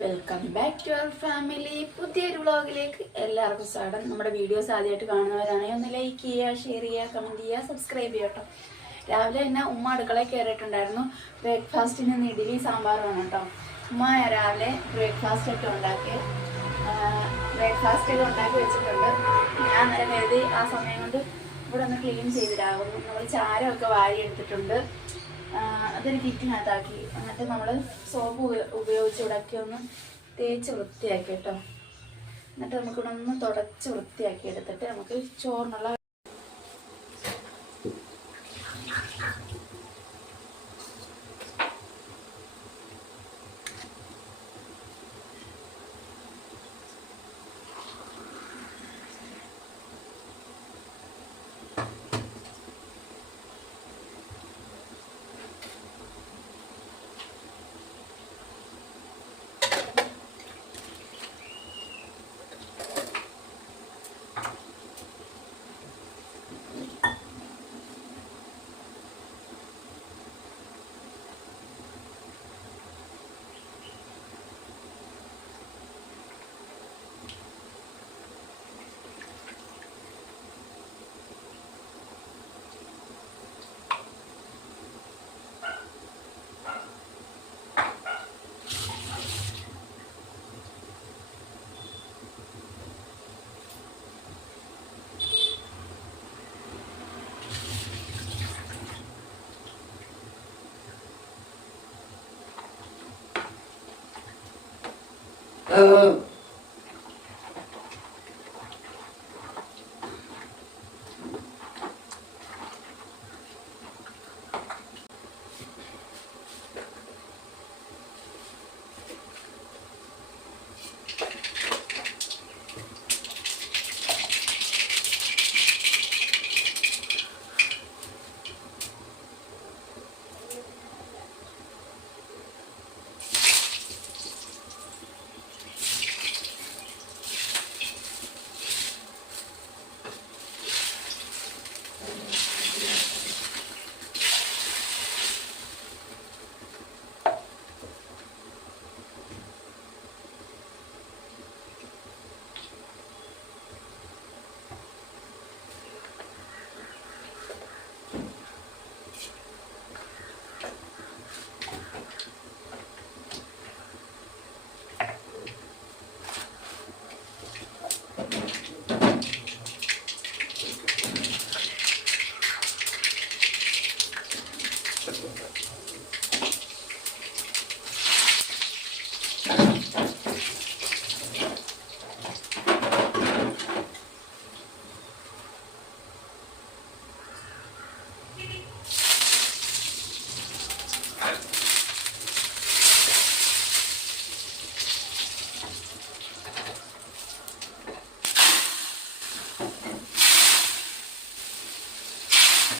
Welcome back to our family. പുതിയൊരു വ്ളോഗിലേക്ക് എല്ലാവർക്കും സ്വാഗതം. നമ്മുടെ വീഡിയോസ് ആദ്യമായിട്ട് കാണുന്നവരാണെങ്കിൽ ഒന്ന് ലൈക്ക് ചെയ്യുക, ഷെയർ ചെയ്യുക, കമൻറ്റ് ചെയ്യുക, സബ്സ്ക്രൈബ് ചെയ്യുക കേട്ടോ. രാവിലെ തന്നെ ഉമ്മ അടുക്കളയിൽ കയറിയിട്ടുണ്ടായിരുന്നു. ബ്രേക്ക്ഫാസ്റ്റിന് ഇന്ന് ഇഡ്ഡലി സാമ്പാറുമാണ് കേട്ടോ. ഉമ്മ രാവിലെ ബ്രേക്ക്ഫാസ്റ്റ് ഒക്കെ ഉണ്ടാക്കി വെച്ചിട്ടുണ്ട്. ഞാൻ നേരം കരുതി ആ സമയം കൊണ്ട് ഇവിടെ ഒന്ന് ക്ലീൻ ചെയ്തിടാകുന്നു. നമ്മൾ ചാരമൊക്കെ വാരി എടുത്തിട്ടുണ്ട്. അതൊരു കിറ്റിനകത്താക്കി. എന്നിട്ട് നമ്മൾ സോപ്പ് ഉപയോഗിച്ച് ഇവിടെയൊക്കെ ഒന്ന് തേച്ച് വൃത്തിയാക്കി കേട്ടോ. എന്നിട്ട് നമുക്കിവിടെ ഒന്ന് തുടച്ച് വൃത്തിയാക്കി എടുത്തിട്ട് നമുക്ക് ചോറിനുള്ള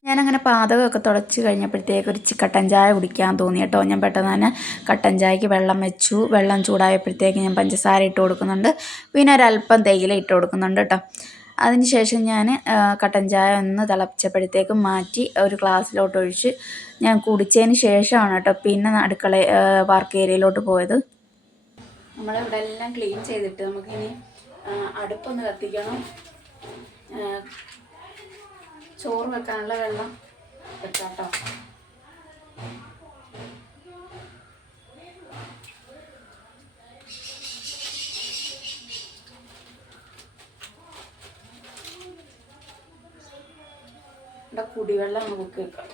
ഞാനങ്ങനെ പാതകമൊക്കെ തുടച്ച് കഴിഞ്ഞപ്പോഴത്തേക്ക് ഒരു കട്ടൻ ചായ കുടിക്കാൻ തോന്നി കേട്ടോ. ഞാൻ പെട്ടെന്ന് തന്നെ കട്ടൻ ചായക്ക് വെള്ളം വെച്ചു. വെള്ളം ചൂടായപ്പോഴത്തേക്ക് ഞാൻ പഞ്ചസാര ഇട്ട് കൊടുക്കുന്നുണ്ട്. പിന്നെ ഒരല്പം തേയില ഇട്ട് കൊടുക്കുന്നുണ്ട് കേട്ടോ. അതിനുശേഷം ഞാൻ കട്ടൻ ചായ ഒന്ന് തിളച്ചപ്പോഴത്തേക്കും മാറ്റി ഒരു ഗ്ലാസ്സിലോട്ട് ഒഴിച്ച് ഞാൻ കുടിച്ചതിന് ശേഷമാണ് കേട്ടോ പിന്നെ വർക്ക് ഏരിയയിലോട്ട് പോയത്. നമ്മളിവിടെ എല്ലാം ക്ലീൻ ചെയ്തിട്ട് നമുക്കിനി അടുപ്പൊന്ന് കത്തിക്കണം. ചോറ് വെക്കാനുള്ള വെള്ളം വെക്കാം കേട്ടോ. ഇവിടെ കുടിവെള്ളം നമുക്ക് വെക്കാം.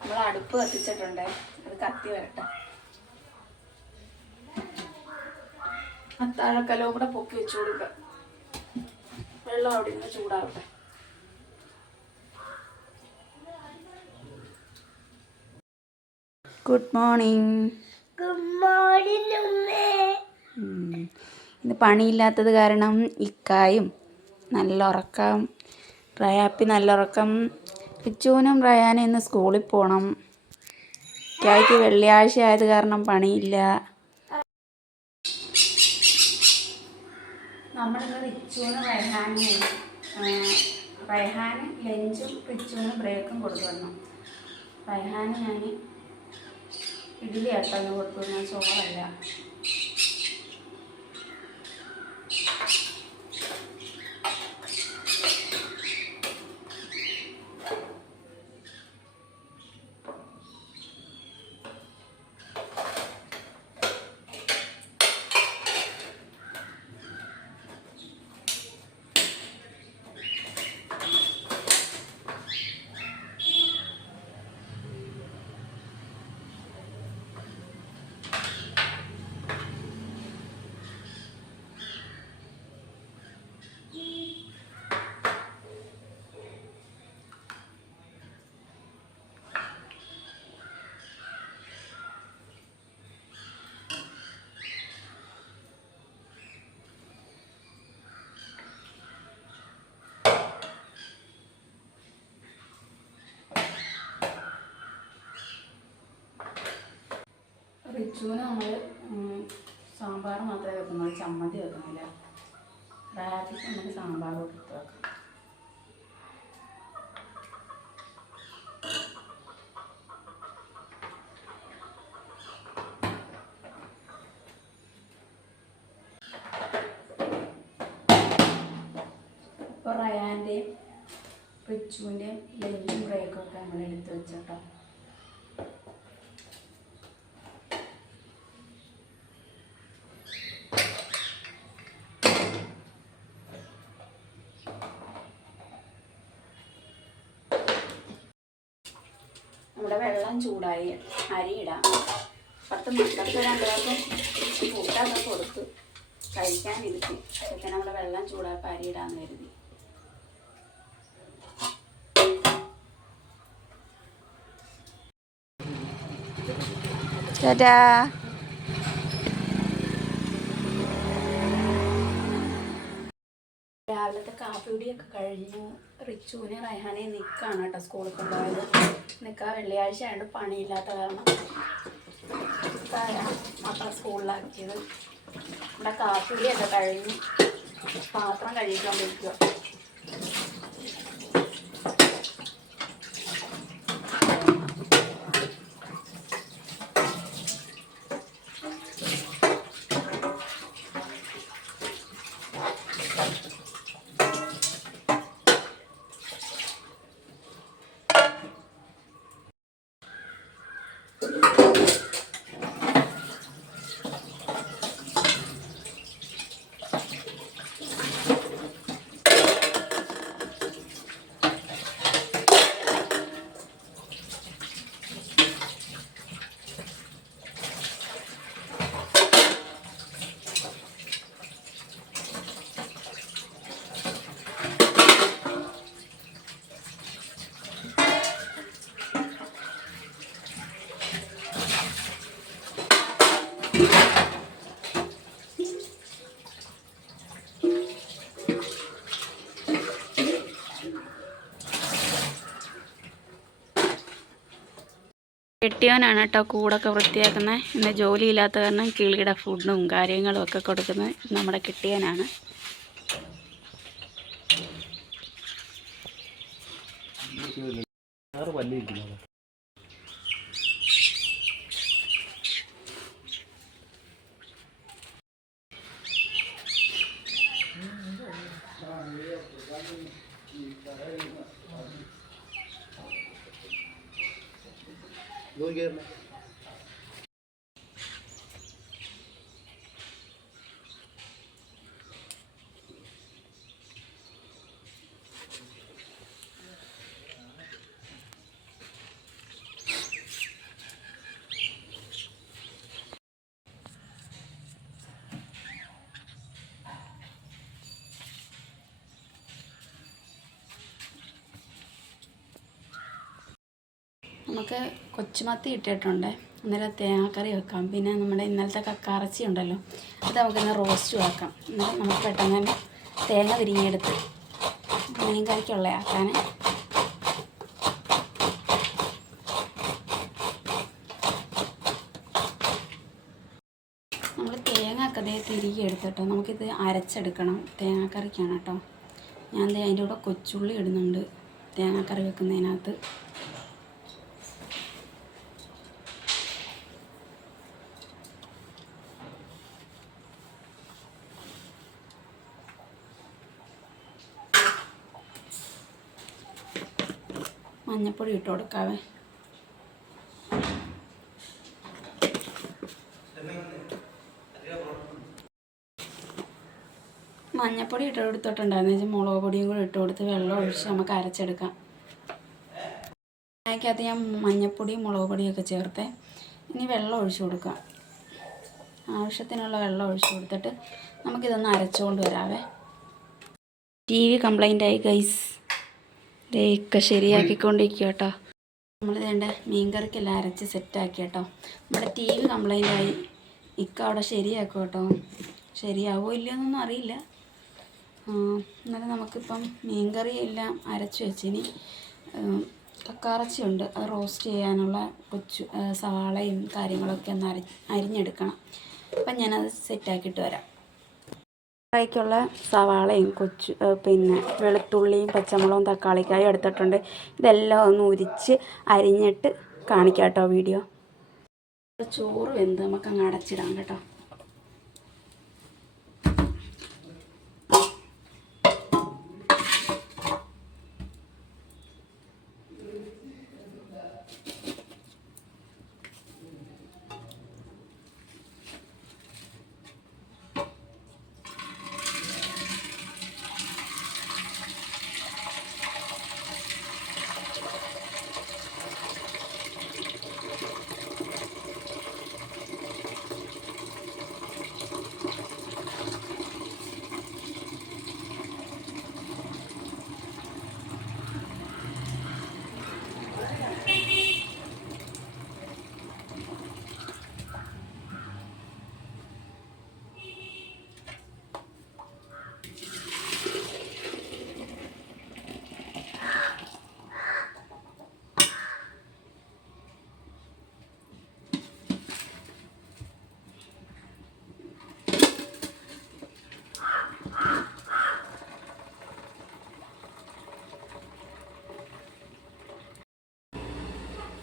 നമ്മൾ അടുപ്പ് കത്തിച്ചിട്ടുണ്ടേ, അത് കത്തി വരട്ടെ. അത്താഴക്കലവും കൂടെ പൊക്കി വെച്ചു കൊടുക്കുക. വെള്ളം അവിടെ നിന്ന് ചൂടാവട്ടെ. Good morning. ഇന്ന് പണിയില്ലാത്തത് കാരണം ഇക്കായും നല്ല ഉറക്കം, റയാപ്പി നല്ല ഉറക്കം. പിച്ചൂനും റയാനും ഇന്ന് സ്കൂളിൽ പോകണം. ഇക്കായ്ക്ക് വെള്ളിയാഴ്ച ആയത് കാരണം പണിയില്ല. നമ്മളിന്ന് റിച്ചുവിന് റഹാനെയും റൈഹാന് ലഞ്ചും റിച്ചുവിനും ബ്രേക്കും കൊടുത്തു വന്നു. റൈഹാന് ഞാൻ ഇഡ്ഡലി ആട്ടാന്ന് കൊടുത്തു, ഞാൻ ചോറല്ല. റിച്ചുവിന് നമ്മൾ സാമ്പാർ മാത്രമേ വെക്കുന്നുള്ളൂ, ചമ്മന്തി വെക്കുന്നില്ല. റാഫിക്ക് നമുക്ക് സാമ്പാർ കൊടുത്ത് വെക്കാം. ഇപ്പോൾ റയാൻ്റെയും റിച്ചുവിൻ്റെയും ലഞ്ചും ബ്രേക്കൊക്കെ നമ്മൾ എടുത്ത് വെച്ചോട്ടോ. നമ്മുടെ വെള്ളം ചൂടായി, അരിയിടാം. പത്ത് മക്കൾക്ക് രണ്ടുപേർക്കും ഫുഡൊക്കെ കൊടുത്ത് കഴിക്കാനിരുത്തി. അതൊക്കെ നമ്മുടെ വെള്ളം ചൂടായപ്പോൾ അരിയിടാന്ന് കരുതി. ടാറ്റാ. രാവിലത്തെ കാപ്പിയുടിയൊക്കെ കഴിഞ്ഞു. റിച്ചുവിനെ റൈഹാനെ നിൽക്കുകയാണ് കേട്ടോ സ്കൂളിൽ കൊണ്ടുപോയത്. നിൽക്കാൻ വെള്ളിയാഴ്ച ആയതുകൊണ്ട് പണിയില്ലാത്ത കാരണം മക്കളെ സ്കൂളിലാക്കിയത്. ഇവിടെ കാപ്പിയുടിയൊക്കെ കഴിഞ്ഞു, പാത്രം കഴുകിക്കൊണ്ടിരിക്കുക. കെട്ടിയവനാണ് കേട്ടോ കൂടൊക്കെ വൃത്തിയാക്കുന്നത്. ഇന്ന് ജോലിയില്ലാത്ത കാരണം കിളിയുടെ ഫുഡും കാര്യങ്ങളും ഒക്കെ കൊടുക്കുന്നത് നമ്മുടെ കെട്ടിയവനാണ്. നമുക്ക് കൊച്ചുമത്തി ഇട്ടിട്ടുണ്ട്. അന്നേരം തേങ്ങാക്കറി വെക്കാം. പിന്നെ നമ്മുടെ ഇന്നലത്തെ കക്കാറച്ചി ഉണ്ടല്ലോ, അത് നമുക്കിന്ന് റോസ്റ്റ് ആക്കാം. അന്നേരം നമുക്ക് പെട്ടെന്ന് തന്നെ തേങ്ങ തിരിഞ്ഞെടുത്ത് മീൻ കറിക്കുള്ള ആക്കാൻ. നമ്മൾ തേങ്ങ ഒക്കെ തിരികെ എടുത്തിട്ടോ നമുക്കിത് അരച്ചെടുക്കണം. തേങ്ങാക്കറിക്കാണ് കേട്ടോ. ഞാൻ അതിൻ്റെ കൂടെ കൊച്ചുള്ളി ഇടുന്നുണ്ട് തേങ്ങാക്കറി വെക്കുന്നതിനകത്ത്. മഞ്ഞൾപ്പൊടി ഇട്ട് കൊടുക്കാവേ. മഞ്ഞൾപ്പൊടി ഇട്ട് കൊടുത്തിട്ടുണ്ടായിരുന്നു. മുളക് പൊടിയും കൂടി ഇട്ട് കൊടുത്ത് വെള്ളം ഒഴിച്ച് നമുക്ക് അരച്ചെടുക്കാം. അതിനകത്ത് ഞാൻ മഞ്ഞൾപ്പൊടിയും മുളക് പൊടിയൊക്കെ ചേർത്ത് ഇനി വെള്ളം ഒഴിച്ച് കൊടുക്കാം. ആവശ്യത്തിനുള്ള വെള്ളം ഒഴിച്ച് കൊടുത്തിട്ട് നമുക്കിതൊന്ന് അരച്ചുകൊണ്ട് വരാവേ. TV കംപ്ലൈൻ്റായി guys. ഒക്കെ ശരിയാക്കിക്കൊണ്ടിരിക്കുക കേട്ടോ. നമ്മൾ വേണ്ട മീൻകറിക്കെല്ലാം അരച്ച് സെറ്റാക്കി കേട്ടോ. നമ്മുടെ TV കംപ്ലൈൻ്റായി. അവിടെ ശരിയാക്കും കേട്ടോ. ശരിയാവോ ഇല്ലയെന്നൊന്നും അറിയില്ല. എന്നാലും നമുക്കിപ്പം മീൻകറി എല്ലാം അരച്ച് വെച്ചിനി കക്കാറച്ചിയുണ്ട്. അത് റോസ്റ്റ് ചെയ്യാനുള്ള സവാളയും കാര്യങ്ങളൊക്കെ ഒന്ന് അരിഞ്ഞെടുക്കണം. അപ്പം ഞാനത് സെറ്റാക്കിയിട്ട് വരാം. കറിക്കുള്ള സവാളയും പിന്നെ വെളുത്തുള്ളിയും പച്ചമുളകും തക്കാളിക്കായും എടുത്തിട്ടുണ്ട്. ഇതെല്ലാം ഒന്ന് ഉരിച്ച് അരിഞ്ഞിട്ട് കാണിക്കാം കേട്ടോ വീഡിയോ. ചോറ് വെന്ത് നമുക്കങ്ങ് അടച്ചിടാം കേട്ടോ.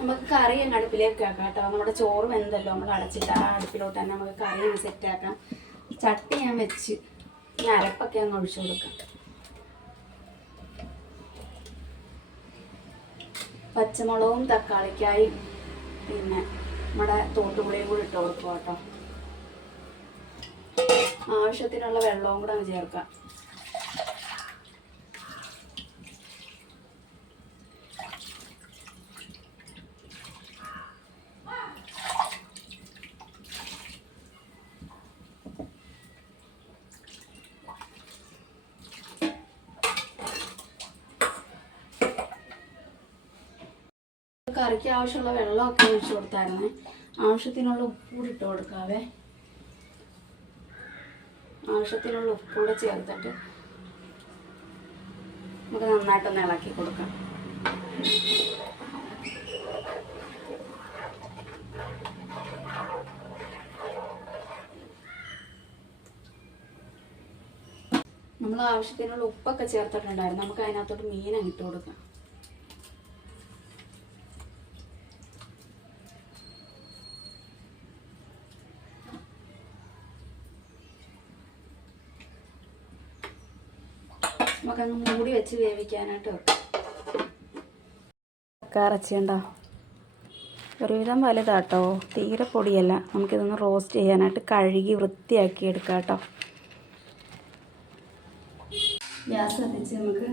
നമുക്ക് കറി അങ്ങ് അടുപ്പിലേക്ക് ആക്കാം കേട്ടോ. നമ്മുടെ ചോറ് വെന്തല്ലോ, നമ്മൾ അടച്ചിട്ട് ആ അടുപ്പിലോട്ട് തന്നെ നമുക്ക് കറി അങ്ങ് സെറ്റാക്കാം. ചട്ടി ഞാൻ വെച്ച് ഈ അരപ്പൊക്കെ അങ്ങ് ഒഴിച്ചു കൊടുക്കാം. പച്ചമുളകും തക്കാളിക്കായും പിന്നെ നമ്മുടെ തോട്ടുപുളിയും കൂടി ഇട്ട് കൊടുക്കുക കേട്ടോ. ആവശ്യത്തിനുള്ള വെള്ളവും കൂടെ അങ്ങ് ചേർക്കാം. കറിക്ക് ആവശ്യമുള്ള വെള്ളമൊക്കെ ഒഴിച്ചു കൊടുത്തായിരുന്നേ. ആവശ്യത്തിനുള്ള ഉപ്പൂടി ഇട്ട് കൊടുക്കാവേ. ആവശ്യത്തിനുള്ള ഉപ്പൂടെ ചേർത്തിട്ട് നമുക്ക് നന്നായിട്ടൊന്ന് ഇളക്കി കൊടുക്കാം. നമ്മൾ ആവശ്യത്തിനുള്ള ഉപ്പൊക്കെ ചേർത്തിട്ടുണ്ടായിരുന്നു. നമുക്ക് അതിനകത്തോട്ട് മീൻ ഇട്ട് കൊടുക്കാം. നമുക്കങ്ങ് മൂടി വെച്ച് വേവിക്കാനായിട്ട് വെക്കാം. കക്കാറച്ചി ഉണ്ടോ, ഒരുവിധം വലുതാട്ടോ, തീരെ പൊടിയല്ല. നമുക്കിതൊന്ന് റോസ്റ്റ് ചെയ്യാനായിട്ട് കഴുകി വൃത്തിയാക്കി എടുക്കാം കേട്ടോ. ഗ്യാസ് കത്തിച്ച് നമുക്ക്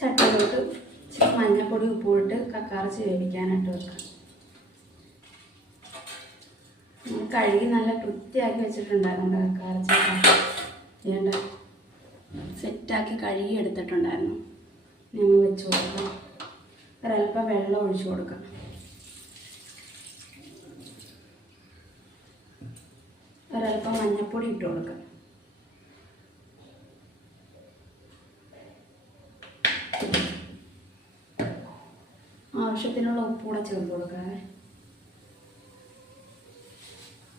ചട്ടിയിലോട്ട് മഞ്ഞൾപ്പൊടി ഉപ്പിട്ട് കക്കാറച്ചി വേവിക്കാനായിട്ട് വെക്കാം. കഴുകി നല്ല വൃത്തിയാക്കി വെച്ചിട്ടുണ്ടായിരുന്നു കക്കാറച്ചി. വേണ്ട സെറ്റാക്കി കഴുകി എടുത്തിട്ടുണ്ടായിരുന്നു. നമ്മൾ വെച്ച് കൊടുക്കാം. ഒരല്പം വെള്ളം ഒഴിച്ചു കൊടുക്കാം. ഒരല്പം മഞ്ഞൾപ്പൊടി ഇട്ട് കൊടുക്കാം. ആവശ്യത്തിനുള്ള ഉപ്പൂടെ ചേർത്ത് കൊടുക്കാവേ.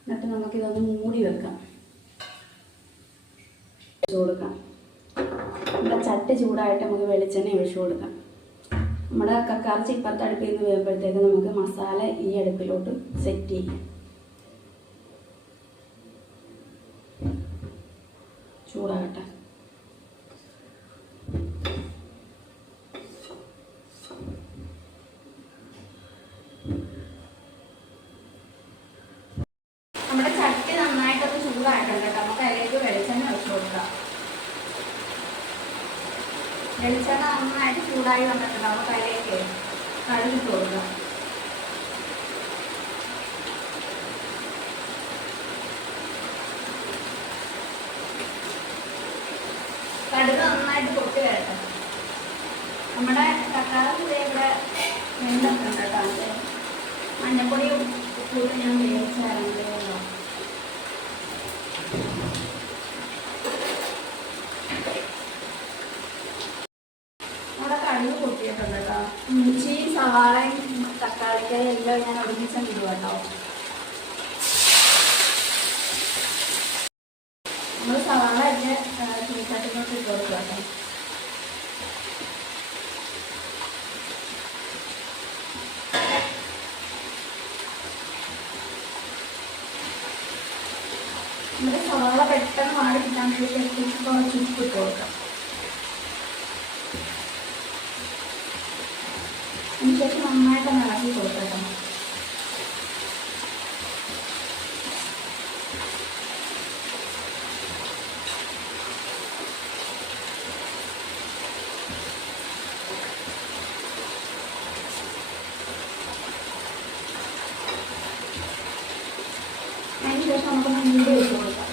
എന്നിട്ട് നമുക്കിതൊന്ന് മൂടി വെക്കാം. കൊടുക്കാം. നമ്മുടെ ചട്ടി ചൂടായിട്ട് നമുക്ക് വെളിച്ചെണ്ണ ഒഴിച്ചു കൊടുക്കാം. നമ്മുടെ കക്കാർച്ചി ഇപ്പുറത്തെ അടുപ്പിൽ നിന്ന് വരുമ്പോഴത്തേക്ക് നമുക്ക് മസാല ഈ അടുപ്പിലോട്ട് സെറ്റ് ചെയ്യും. ചൂടാകട്ടെ. നമ്മുടെ ചട്ടി നന്നായിട്ടൊന്ന് ചൂടായിട്ടുണ്ട് കേട്ടോ. നമുക്ക് അതിലേക്ക് വെളിച്ചെണ്ണ ഒഴിച്ചു കൊടുക്കാം. വെളിച്ചെണ്ണ നന്നായിട്ട് ചൂടായി വന്നിട്ടുണ്ട്. നമുക്ക് അതിലേക്ക് കടുകിട്ട് കൊടുക്കാം. കടുക് നന്നായിട്ട് പൊട്ടി വരട്ടെ. നമ്മുടെ കക്കാറ ഇവിടെ വെന്തൊക്കെയുണ്ട് കേട്ടോ. മഞ്ഞപ്പൊടി ഉപ്പിട്ട് ഞാൻ വേവിച്ചായിരുന്നു. നമ്മുടെ കടുക് പൊട്ടിയിട്ടുണ്ട് കേട്ടോ. ഇഞ്ചിയും സവാളയും തക്കാളിക്കായും എല്ലാം ഞാൻ ഒരുമിച്ചാണ് ഇടുക കേട്ടോ. നമ്മൾ സവാള അതിൻ്റെ ചീത്തട്ടിലോട്ട് ഇട്ട് കൊടുക്കുക കേട്ടോ. നമ്മുടെ സവാള പെട്ടെന്ന് മാറി കിട്ടാൻ വേണ്ടി കുറച്ച് ഉപ്പ് ഇട്ട് കൊടുക്കാം. അതിനുശേഷം നന്നായിട്ട് ഇളക്കി കൊടുക്കാം. അതിനുശേഷം നമുക്ക് മീൻ വെച്ച് കൊടുക്കാം.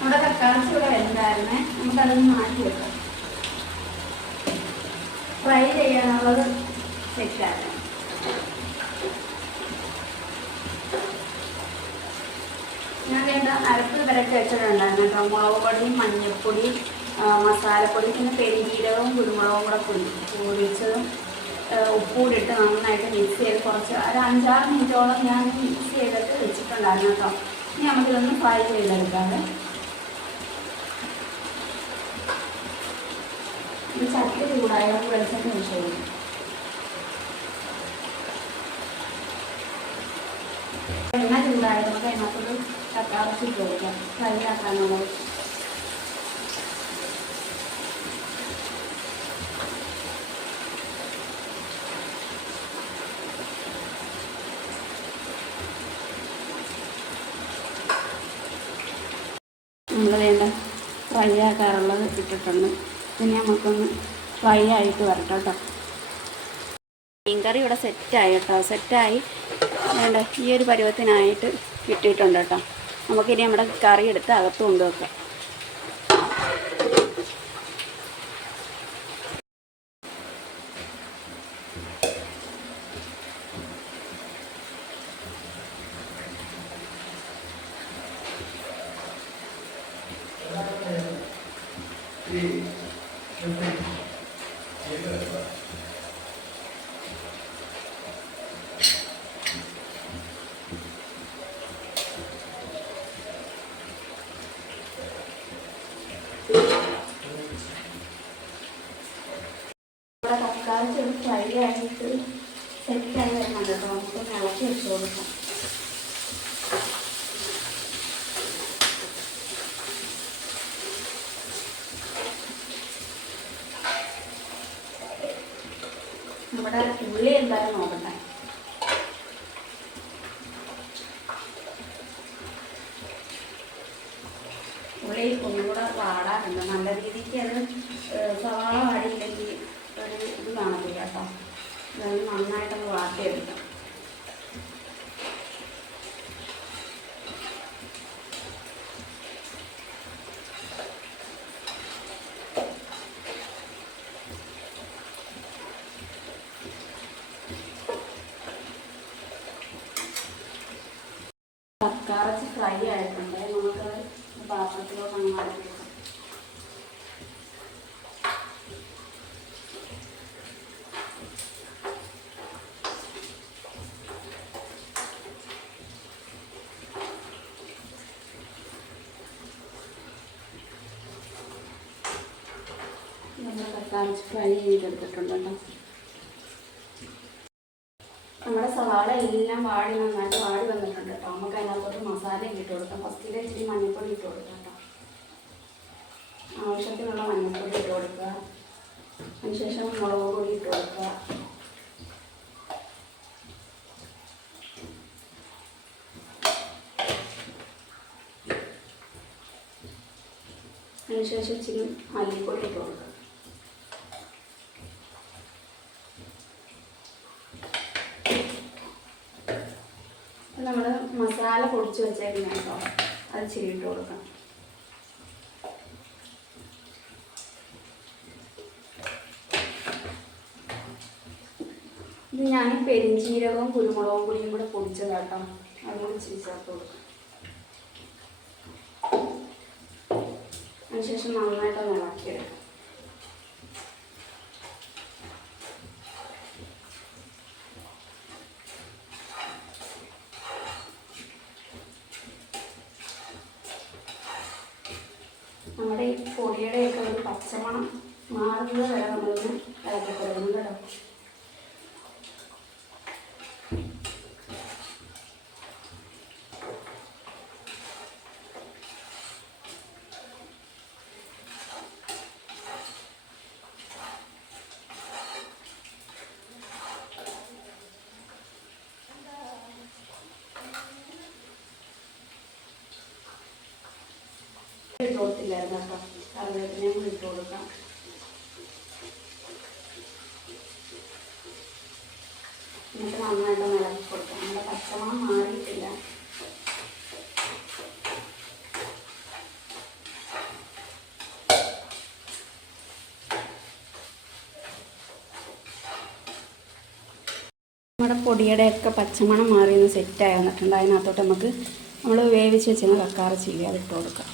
നമ്മുടെ കക്കാർച്ചി ഇവിടെ വെന്തായിരുന്നേ. നമുക്കതൊന്ന് മാറ്റി വെക്കാം. ഫ്രൈ ചെയ്യാനുള്ളത് സെറ്റാണ്. ഞാൻ എന്താ അരപ്പ് വരട്ടി വെച്ചിട്ടുണ്ടായിരുന്നു കേട്ടോ. മുളക് പൊടിയും മഞ്ഞൾപ്പൊടി, മസാലപ്പൊടി, പിന്നെ പെരുംജീരകവും കുരുമുളകും കൂടെ പൊടിച്ചതും ഉപ്പൂടിട്ട് നന്നായിട്ട് മിക്സ് ചെയ്ത് കുറച്ച് ഒരു 5-6 മിനിറ്റോളം ഞാൻ മിക്സ് ചെയ്തിട്ട് വെച്ചിട്ടുണ്ടായിരുന്നു കേട്ടോ. ഇനി നമുക്കിതൊന്ന് ഫ്രൈ ചെയ്തെടുക്കാതെ ഇത് ചട്ടി ചൂടായ വെളിച്ചെണ്ണ ഒഴിച്ച് കൊടുക്കും. എണ്ണ ചൂടായത് നമുക്ക് അതിനകത്തോട് കക്കാറച്ചി ഇട്ട് കൊടുക്കാം. ഫ്രൈ ആക്കാനുള്ളത്. നമ്മൾ വേണ്ട ഫ്രൈ ആക്കാറുള്ളത് ഇട്ടിട്ടുണ്ട്. ഇനി നമുക്കൊന്ന് ഫ്രൈ ആയിട്ട് വരട്ടെ കേട്ടോ. മീൻകറി ഇവിടെ സെറ്റായി കേട്ടോ. സെറ്റായി വേണ്ട ഈ ഒരു പരുവത്തിനായിട്ട് കിട്ടിയിട്ടുണ്ട് കേട്ടോ. നമുക്കിനി നമ്മുടെ കറി എടുത്ത് അകത്ത് കൊണ്ടുവെക്കാം. തക്കാളി ഫ്രൈ ആയിട്ട് സെറ്റായി വരുന്നുണ്ട് കേട്ടോ. നമുക്കൊന്ന് ഇളക്കി വെച്ച് കൊടുക്കാം. നമ്മുടെ ഉള്ളി എന്തായാലും നോക്കട്ടെ. ഉള്ളി ഒന്നുകൂടെ വാടാറുണ്ട്. നല്ല രീതിക്ക് അത് സവാള വാടിയില്ലെങ്കിൽ ഒരു ഇത് കാണത്തില്ല കേട്ടോ. അത് നന്നായിട്ടൊന്ന് വാട്ടിയെടുക്കാം. കക്കാറച്ചി ഫ്രൈ ആയിട്ടുണ്ട്. നമുക്ക് പാത്രത്തിലോട്ട് അങ്ങ് മാറ്റി വെക്കാം. നമ്മുടെ കക്കാറച്ചി ഫ്രൈ ചെയ്തെടുത്തിട്ടുണ്ട് കേട്ടോ. നമ്മുടെ സവാള എല്ലാം വാടി നന്നായിട്ട് വാടി വന്നിട്ടുണ്ട് കേട്ടോ. നമുക്ക് അതിനകത്തോട്ട് മസാലയും ഇട്ട് കൊടുക്കാം. ഫസ്റ്റിൽ ഇച്ചിരി മഞ്ഞൾപ്പൊടി ഇട്ട് കൊടുക്കാം കേട്ടോ. ആവശ്യത്തിനുള്ള മഞ്ഞൾപ്പൊടി ഇട്ട് കൊടുക്കുക. അതിനുശേഷം മുളക് പൊടി ഇട്ട് കൊടുക്കുക. അതിനുശേഷം ഇച്ചിരി മല്ലിപ്പൊടി ഇട്ട് കൊടുക്കുക. നമ്മൾ മസാല പൊടിച്ച് വെച്ചേക്കുന്ന കേട്ടോ, അത് ചെയ്തിട്ട് കൊടുക്കാം. ഇത് ഞാൻ പെരിഞ്ചീരകവും കുരുമുളകും പൊടിയും കൂടെ പൊടിച്ചത് കേട്ടോ, അതുകൂടി ചേർത്ത് കൊടുക്കാം. അതിനുശേഷം നന്നായിട്ട് ഇളക്കിയെടുക്കാം. നമ്മുടെ ഈ പൊടിയുടെയൊക്കെ ഒരു പച്ചമണം മാറുന്നത് വരെ നമ്മളൊന്ന് ഇളക്കി കൊടുക്കണം കേട്ടോ. ഇട്ട് കൊടുത്തില്ലായിരുന്നു കേട്ടോ, കറിവേപ്പിലയും കൂടി ഇട്ട് കൊടുക്കാം. എന്നിട്ട് നന്നായിട്ട് ഇളക്കി കൊടുക്കാം. നമ്മുടെ പച്ചമണം മാറിയിട്ടില്ല. നമ്മുടെ പൊടിയുടെയൊക്കെ പച്ചമണം മാറിയൊന്ന് സെറ്റായി വന്നിട്ടുണ്ട്. അതിനകത്തോട്ട് നമുക്ക് നമ്മൾ വേവിച്ച് വെച്ചിരുന്ന കക്കാറച്ചില്ലേ അത് ഇട്ട് കൊടുക്കാം.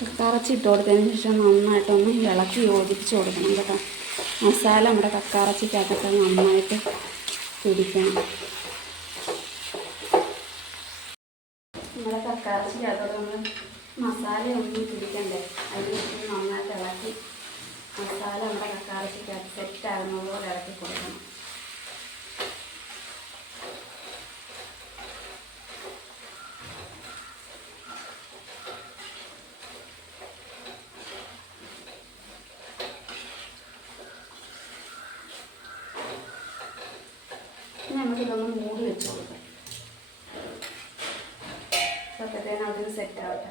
കക്കാറച്ചി ഇട്ട് കൊടുത്തതിന് ശേഷം നന്നായിട്ടൊന്ന് ഇളക്കി യോജിപ്പിച്ച് കൊടുക്കണം കേട്ടോ. മസാല നമ്മുടെ കക്കാറച്ചിക്കകത്തൊക്കെ നന്നായിട്ട് പിടിക്കണം. നമ്മുടെ കക്കാറച്ചിക്കകത്തോട്ട് നമ്മൾ മസാലയൊന്നും പിടിക്കണ്ടേ, അതിന് നന്നായിട്ട് ഇളക്കി മസാല നമ്മുടെ കക്കാറച്ചിക്കകത്ത് സെറ്റാകുന്നത് പോലെ ഇളക്കി കൊടുക്കണം. നമുക്കിതൊന്ന് മൂടി വെച്ച് കൊടുക്കാം. അപ്പോഴത്തേനും അതിന് സെറ്റാവട്ടെ.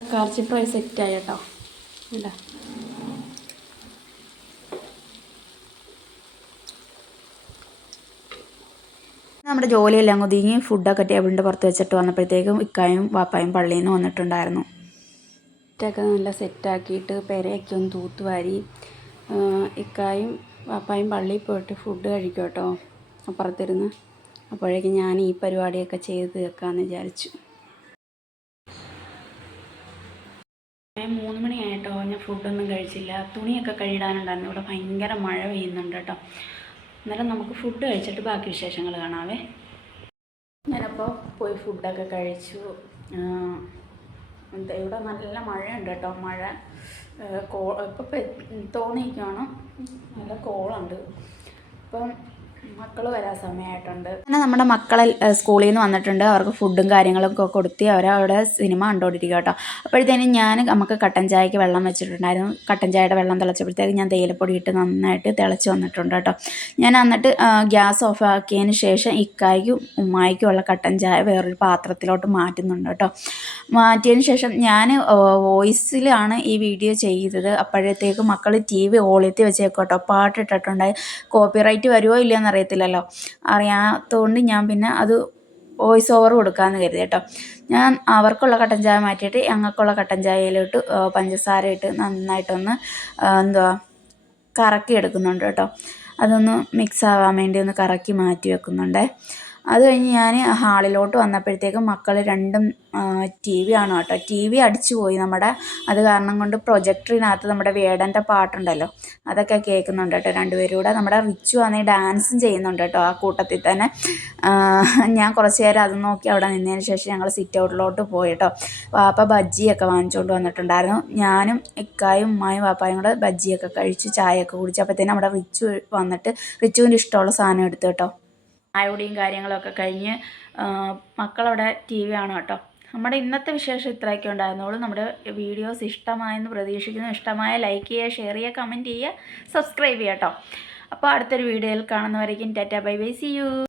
കക്കാറച്ചി ഫ്രൈ സെറ്റായി കേട്ടോ. ഇല്ല നമ്മുടെ ജോലിയെല്ലാം ഒതുങ്ങി ഫുഡൊക്കെ ടേബിളിൻ്റെ പുറത്ത് വെച്ചിട്ട് വന്നപ്പോഴത്തേക്കും ഇക്കായും വാപ്പായും പള്ളിയിൽ നിന്ന് വന്നിട്ടുണ്ടായിരുന്നു. ഫുഡൊക്കെ നല്ല സെറ്റാക്കിയിട്ട് പെരയൊക്കെ ഒന്ന് തൂത്തുവാരി ഇക്കായും വാപ്പായും പള്ളിയിൽ പോയിട്ട് ഫുഡ് കഴിക്കും കേട്ടോ, അപ്പുറത്തിരുന്ന്. അപ്പോഴേക്കും ഞാൻ ഈ പരിപാടിയൊക്കെ ചെയ്ത് തീർക്കാമെന്ന് വിചാരിച്ചു. 3 മണിയായിട്ടോ, ഞാൻ ഫുഡൊന്നും കഴിച്ചില്ല. തുണിയൊക്കെ കഴുകിടാനുണ്ടായിരുന്നു. ഇവിടെ ഭയങ്കര മഴ പെയ്യുന്നുണ്ട് കേട്ടോ. അന്നേരം നമുക്ക് ഫുഡ് കഴിച്ചിട്ട് ബാക്കി വിശേഷങ്ങൾ കാണാവേ. ഞാനപ്പോൾ പോയി ഫുഡൊക്കെ കഴിച്ചു. ഇവിടെ നല്ല മഴയുണ്ട് കേട്ടോ. മഴ ഇപ്പം തോന്നിയിരിക്കുകയാണ്, നല്ല കോളുണ്ട്. അപ്പം മക്കൾ വരാൻ സമയമായിട്ടുണ്ട്. അങ്ങനെ നമ്മുടെ മക്കൾ സ്കൂളിൽ നിന്ന് വന്നിട്ടുണ്ട്. അവർക്ക് ഫുഡും കാര്യങ്ങളൊക്കെ കൊടുത്ത് അവരവിടെ സിനിമ കണ്ടുകൊണ്ടിരിക്കുക കേട്ടോ. അപ്പോഴത്തേനും നമുക്ക് കട്ടൻ ചായക്ക് വെള്ളം വെച്ചിട്ടുണ്ടായിരുന്നു. കട്ടൻ ചായയുടെ വെള്ളം തിളച്ചപ്പോഴത്തേക്ക് ഞാൻ തേയിലപ്പൊടി ഇട്ട് നന്നായിട്ട് തിളച്ച് വന്നിട്ടുണ്ട് കേട്ടോ. ഞാൻ എന്നിട്ട് ഗ്യാസ് ഓഫ് ആക്കിയതിന് ശേഷം ഇക്കായ്ക്കും ഉമ്മായിക്കും ഉള്ള കട്ടൻ ചായ വേറൊരു പാത്രത്തിലോട്ട് മാറ്റുന്നുണ്ട് കേട്ടോ. മാറ്റിയതിന് ശേഷം ഞാൻ വോയിസിലാണ് ഈ വീഡിയോ ചെയ്തത്. അപ്പോഴത്തേക്കും മക്കൾ TV ഓളിയത്തി വെച്ചേക്കും കേട്ടോ. പാട്ടിട്ടിട്ടുണ്ടായി. കോപ്പിറൈറ്റ് വരുമോ ഇല്ലയെന്ന് അറിയത്തില്ലല്ലോ. അറിയാത്തതുകൊണ്ട് ഞാൻ പിന്നെ അത് വോയിസ് ഓവർ കൊടുക്കാമെന്ന് കരുതി കേട്ടോ. ഞാൻ അവർക്കുള്ള കട്ടൻ ചായ മാറ്റിയിട്ട് ഞങ്ങൾക്കുള്ള കട്ടൻ ചായയിലോട്ട് പഞ്ചസാര ഇട്ട് നന്നായിട്ടൊന്ന് കറക്കി എടുക്കുന്നുണ്ട് കേട്ടോ. അതൊന്ന് മിക്സ് ആവാൻ വേണ്ടി ഒന്ന് കറക്കി മാറ്റി വെക്കുന്നുണ്ട്. അത് കഴിഞ്ഞ് ഞാൻ ഹാളിലോട്ട് വന്നപ്പോഴത്തേക്കും മക്കൾ രണ്ടും ടി വി ആണ് കേട്ടോ. ടി വി അടിച്ചു പോയി നമ്മുടെ. അത് കാരണം കൊണ്ട് പ്രൊജക്ടറിനകത്ത് നമ്മുടെ വേടൻ്റെ പാട്ടുണ്ടല്ലോ അതൊക്കെ കേൾക്കുന്നുണ്ട് കേട്ടോ രണ്ടുപേരും കൂടെ. നമ്മുടെ റിച്ചു ആണെങ്കിൽ ഡാൻസും ചെയ്യുന്നുണ്ട് കേട്ടോ ആ കൂട്ടത്തിൽ തന്നെ. ഞാൻ കുറച്ച് നേരം അത് നോക്കി അവിടെ നിന്നതിന് ശേഷം ഞങ്ങൾ സിറ്റ് ഔട്ടിലോട്ട് പോയി കേട്ടോ. വാപ്പ ബജ്ജിയൊക്കെ വാങ്ങിച്ചുകൊണ്ട് വന്നിട്ടുണ്ടായിരുന്നു. ഞാനും ഇക്കായും ഉമ്മായും വാപ്പായും കൂടെ ബജ്ജിയൊക്കെ കഴിച്ചു ചായയൊക്കെ കുടിച്ചു. അപ്പോഴത്തേനും നമ്മുടെ റിച്ചു വന്നിട്ട് റിച്ചുവിൻ്റെ ഇഷ്ടമുള്ള സാധനം എടുത്തു കേട്ടോ. ചായകുടിയും കാര്യങ്ങളൊക്കെ കഴിഞ്ഞ് മക്കളവിടെ ടി വി ആണ് കേട്ടോ. നമ്മുടെ ഇന്നത്തെ വിശേഷം ഇത്രയൊക്കെ ഉണ്ടായിരുന്നുള്ളൂ. നമ്മുടെ വീഡിയോസ് ഇഷ്ടമായെന്ന് പ്രതീക്ഷിക്കുന്നു. ഇഷ്ടമായ ലൈക്ക് ചെയ്യുക, ഷെയർ ചെയ്യുക, കമൻറ്റ് ചെയ്യുക, സബ്സ്ക്രൈബ് ചെയ്യുക കേട്ടോ. അപ്പോൾ അടുത്തൊരു വീഡിയോയിൽ കാണുന്നവരേക്കും tata bye bye, see U.